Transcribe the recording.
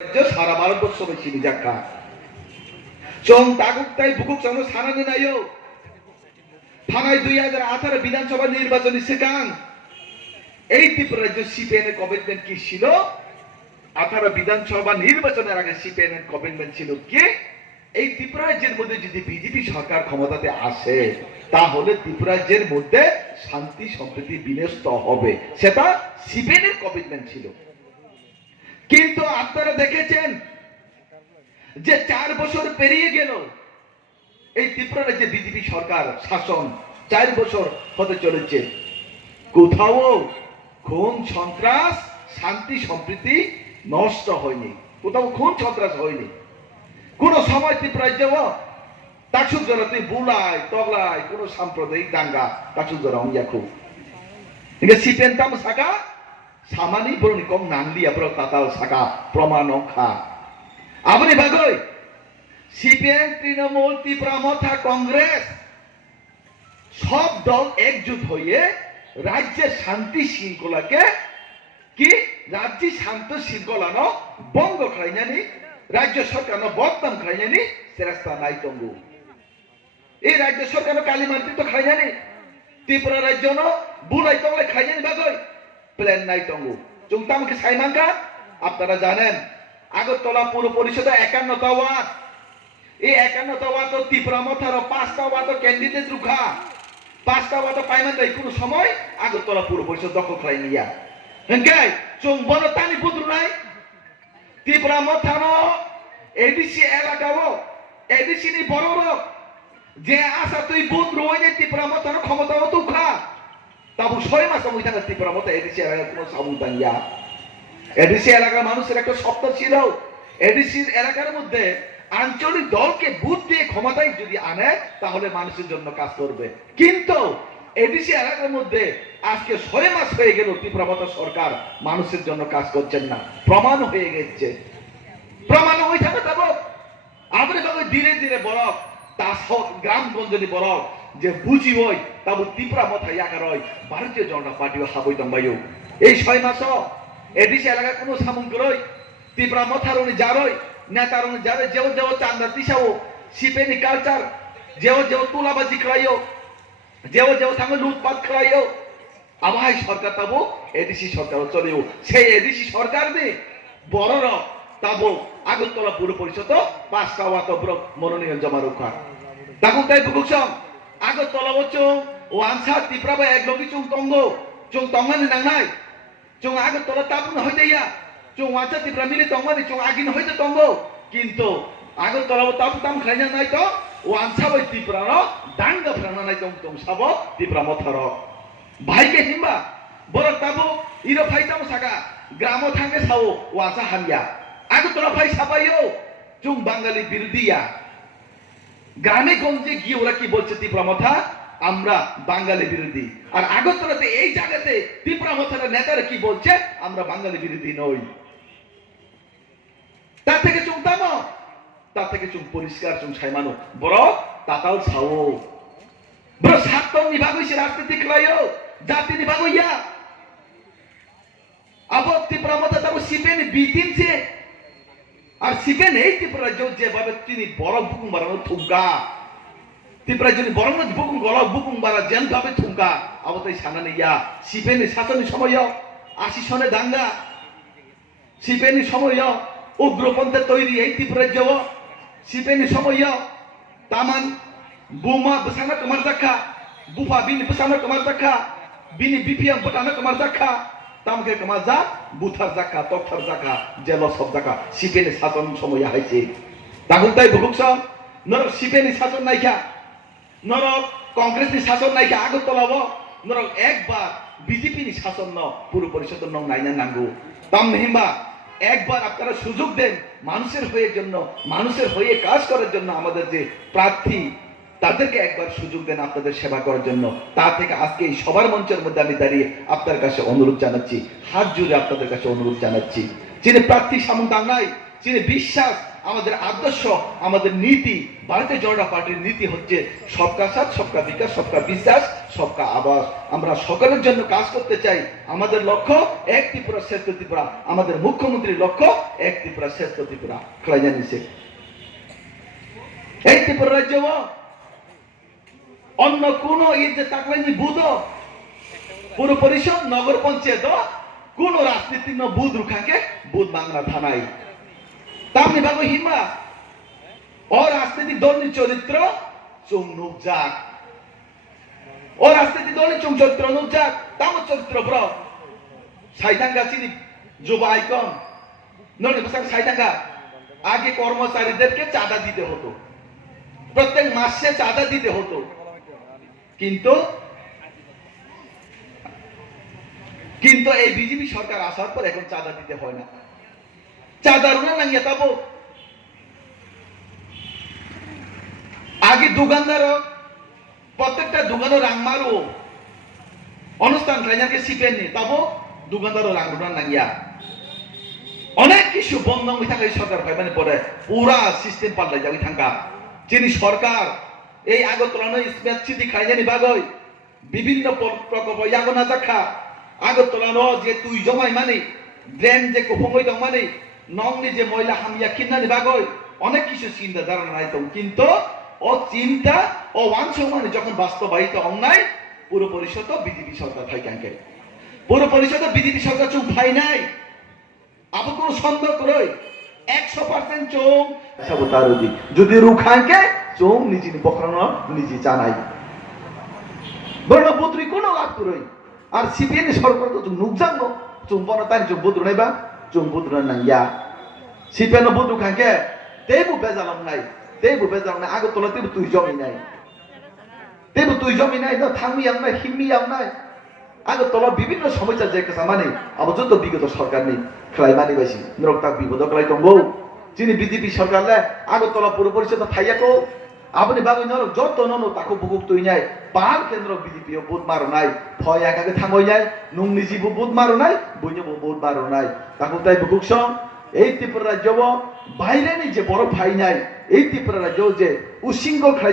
사람 알아봤어 시리자카 좀 다국다이 부국성을 사랑하나요? ভাঙায় 2018 বিধানসভা নির্বাচনী সেকাং এই ত্রিপুরা রাজ্য সিপিএন এর কমিটমেন্ট কি ছিল? 18 বিধানসভা নির্বাচনের আগে সিপিএন এর কমিটমেন্ট ছিল কি এই ত্রিপুরা রাজ্যের মধ্যে যদি বিজেপি সরকার ক্ষমতাতে আসে তাহলে ত্রিপুরা রাজ্যের মধ্যে শান্তি সম্প্রীতি বিনষ্ট হবে, সেটা সিপিএন এর কমিটমেন্ট ছিল। কিন্তু আপনারা দেখেছেন যে 4 বছর পেরিয়ে গেল এই ত্রিপুরা রাজ্যে বিজেপি সরকার শাসন 4 বছর হতে চলেছে, কোথাও খুন সন্ত্রাস শান্তি সম্প্রীতি নষ্ট হয়নি, কোথাও খুন সন্ত্রাস হয়নি। কোন সময় ত্রিপুরা রাজ্য তাকসুক জরা তুই বুলাই তগলাই কোন সাম্প্রদায়িক দাঙ্গা তাকসুক জরা অংয়াখু ইংগে সিপিএন তাম সাকা সামানি বরনি কম নাংলিয়া ব্র তাতাল সাকা প্রমাণ অংখা আপনি ভাগই সিপিএম তৃণমূল ত্রিপুরা মথা কংগ্রেস সব দল একজুট হয়ে রাজ্যের শান্তি শৃঙ্খলাকে কি রাজ্যে শান্ত শৃঙ্খলা বঙ্গ খাইনানি রাজ্য সরকার বদনাম খাইনানি সেরাস্তা নাই তঙ্গু এই রাজ্য সরকার কালিমান্তি তো খাইনানি ত্রিপুরা রাজ্য বুলাই তংলে খাইনানি বাগই প্ল্যান নাই তঙ্গু চুংতামকে সাইমাঙ্কা আপনারা জানেন আগরতলা পৌর পরিষদে 51টা ওয়ার্ড, এই 51টা ওয়ার্ড ত্রিপুরা মথার 5টা ওয়ার্ড ক্যান্ডিডেট রুখা 5টা ওয়ার্ড পাইমান দেয় কোন সময় আগরতলা পৌর পরিষদ দখল খাই নিয়া হেনকাই চং বন তানি বুদ্রু নাই ত্রিপুরা মথানো এডিসি এলাকাও এডিসি নি বড় যে আশা তুই বুদ্রু হইনে ত্রিপুরা মথানো ক্ষমতাও তুখা তাবু 6 মাস আমি থাকা ত্রিপুরা মথা এডিসি এলাকা কোন সাবুতান ইয়া এডিসি এলাকার মানুষের একটা স্বপ্ন ছিল এডিসি এলাকার মধ্যে আঞ্চলিক দলকে বুথ দিয়ে ক্ষমতায় যদি আনে তাহলে মানুষের জন্য কাজ করবে, কিন্তু এডিসি এলাকার মধ্যে আজকে 6 মাস হয়ে গেল ত্রিপুরা সরকার মানুষের জন্য কাজ করছেন না, প্রমাণ হয়ে গেছে। প্রমাণ হয়ে থাকে তবে আপনি তবে ধীরে ধীরে বড় তা গ্রামগঞ্জে বড় যে বুঝি হয় তবে ত্রিপুরা মথা ইয়াকার হয় ভারতীয় জনতা পার্টি হাবই দম্বাইও এই 6 মাস এডিসি এলাকা কোনো সামুন করই ত্রিপুরা মথার উনি যারই নেতার উনি যারে যেও যেও চান্দা তিসাও সিপেনি কালচার যেও যেও তুলাবাজি খাইও যেও যেও থাঙ্গে লুটপাট খাইও আবাই সরকার তাবো এডিসি সরকার চলেও সেই এডিসি সরকার নে বড় তাবো আগরতলা পৌর পরিষদ 5টা ওয়াত মনোনয়ন জমা রক্ষা তখন তাই বুকুসং আগরতলা বচং ওয়ানসা ত্রিপুরা বা এক লগি চং তঙ্গ চং তঙ্গানি নাংনাই চং আগরতলা তাবুন হইতেইয়া চং ওয়ানসা ত্রিপুরা মিলে তঙ্গানি চং আগিন হইতে তঙ্গ, কিন্তু আগরতলা তাবু তাম খাইনা নাই তো ওয়ানসা বই ত্রিপুরা দাঙ্গা ফ্রানা নাই চং চং সাব ত্রিপুরা মথার ভাইকে হিমবা বড় তাবু ইরো ফাইতাম সাকা গ্রাম থাঙ্গে সাও ওয়ানসা হানিয়া আগরতলা ফাই সাবাইও চং বাঙালি বিরোধীয়া গ্রামে গঞ্জে গিয়ে ওরা কি বলছে ত্রিপুরা মথা আমরা বাঙালি বিরোধী, আর আগরতলাতে এই জায়গাতে ত্রিপুরা মথার নেতারা কি বলছে আমরা বাঙালি বিরোধী নই। তার থেকে চুংতাম তার থেকে চুং পরিষ্কার চুং ছাইমানো বড় তাতাল ছাও বড় স্বার্থ নিভাগ হইছে রাজনীতি খেলাইও জাতি নিভাগ হইয়া আবার ত্রিপুরা মথা তারপর সিপেন বিতিনছে আর সিপেন এই ত্রিপুরা যেভাবে তিনি বড় বুকুং বাড়ানো থুমকা ত্রিপুরা যদি বড় বুকুং গল বুকুং বাড়া যেন ভাবে থুমকা আবতাই সানানে ইয়া সিপেন শাসনের সময় 80 সনে দাঙ্গা সিপেন সময় উগ্রপন্থা তৈরি এই ত্রিপুরা সিপেন সময় তামান বুমা বসানা তোমার দেখা বুফা বিনি বসানা তোমার দেখা বিনি বিপিএম বটানা তোমার দেখা তামকে কমা যা বুথার জাকা তক্তার জাকা জেল সব জাকা সিপেনি শাসন সময় হয়েছে তখন তাই ভুগসম নরক সিপেনি শাসন নাইকা নরক কংগ্রেস নি শাসন নাইকা আগরতলাব নরক একবার বিজেপি নি শাসন পুরো পরিষদ নং নাইনা নাঙ্গু তাম নেহিমা একবার আপনারা সুযোগ দেন মানুষের হয়ে জন্য মানুষের হয়ে কাজ করার জন্য আমাদের যে প্রার্থী তাদেরকে একবার সুযোগ দেন আপনাদের সেবা করার জন্য। তা থেকে আজকে এই সবার মঞ্চের মধ্যে আমি দাঁড়িয়ে আপনার কাছে অনুরোধ জানাচ্ছি, হাত জুড়ে আপনাদের কাছে অনুরোধ জানাচ্ছি, যিনি প্রার্থী সামন নাই চিনি বিশ্বাস, আমাদের আদর্শ, আমাদের নীতি, ভারতীয় জনতা পার্টির নীতি হচ্ছে সবকা সাথ, সবকা বিকাশ, সবকা বিশ্বাস, সবকা আবাস। আমরা সকলের জন্য কাজ করতে চাই। আমাদের লক্ষ্য এক ত্রিপুরা শ্রেষ্ঠ ত্রিপুরা। আমাদের মুখ্যমন্ত্রীর লক্ষ্য এক ত্রিপুরা শ্রেষ্ঠ ত্রিপুরা। খেলা জানিছে এই ত্রিপুরা রাজ্য অন্য কোন যে তাকলাইনি বুধ পুরো পরিষদ নগর পঞ্চায়েত কোন রাজনীতি বুধ রুখাকে বুধ বাংলা থানায় তামনি ভাগ হিমা ও রাজনৈতিক দলনি চরিত্র চুং নুকজাক ও রাজনৈতিক দলনি চুং চরিত্র নুকজাক তাম চরিত্র ব্র সাইদাঙ্গা চিনি যুব আইকন ননি বসাক সাইদাঙ্গা আগে কর্মচারীদেরকে চাঁদা দিতে হতো, প্রত্যেক মাসে চাঁদা দিতে হতো, কিন্তু এই বিজেপি সরকার আসার পর এখন চাঁদা দিতে হয় না। চাঁদা রুনা নাঙ্গিয়া তাবো আগে দোকানদার প্রত্যেকটা দোকানও রাং মারো অনুষ্ঠান খাইনাকে সিপেন নি তাবো দোকানদারও রাং রুনা নাঙ্গিয়া অনেক কিছু বন্ধ হয়ে থাকে সরকার মানে পরে পুরা সিস্টেম পাল্টাই যাবে থাকা যিনি সরকার এই আগরতলা স্মার্ট সিটি খাইজানি বাগৈ বিভিন্ন প্রকল্প ইয়াগনা জাখা আগরতলা যে তুই জমাই মানে ড্রেন যে কুফঙ্গই দং মানে নংনি যে ময়লা হামিয়া কিনানি বাগৈ অনেক কিছু চিন্তা ধারণা নাই তো, কিন্তু ও চিন্তা ও ওয়াংশ মানে যখন বাস্তবায়িত অন্যায় পুরো পরিষদ বিজেপি সরকার ভাই ক্যাঙ্কে পুরো পরিষদ বিজেপি সরকার চুপ ভাই নাই আবার কোন সন্দেহ করে 100% চোখ সাবতার যদি রুখাঙ্কে চোখ নিজে বকরানো নিজে জানাই বর্ণপুত্রী কোন লাভ করে আর সিপিএন সরকার তো নুকজানো চুম্বন তাই চুম্বুদ্র নাইবা চুম্বুদ্র নাইয়া সিপিএন বুদ্রু খাঙ্কে তেবু বেজালাম নাই আগরতলা তেবু তুই জমি নাই না থামি আম নাই হিমি আম নাই আগরতলা বিভিন্ন সমস্যা যে কাছে মানে আবার যত বিগত সরকার নেই খেলাই মানি বাইছি নরকটা বিপদ খেলাই দম্বো যিনি বিজেপি সরকার আগরতলা পুরো পরিষদ থাইয়াকো আপনি বাবু নরক যত ননো তাকে বুকুক তুই নাই পাল কেন্দ্র বিজেপি বুধ মারো নাই ভয় একাকে থাঙ্গই নাই নুং নিজিবু বুধ মারো নাই বইনবু বুধ মারো নাই তাকে তাই বুকুক সং এই ত্রিপুরা রাজ্য বাইরে যে বড় ভাই নাই এই ত্রিপুরা রাজ্য যে উশৃঙ্খল খাই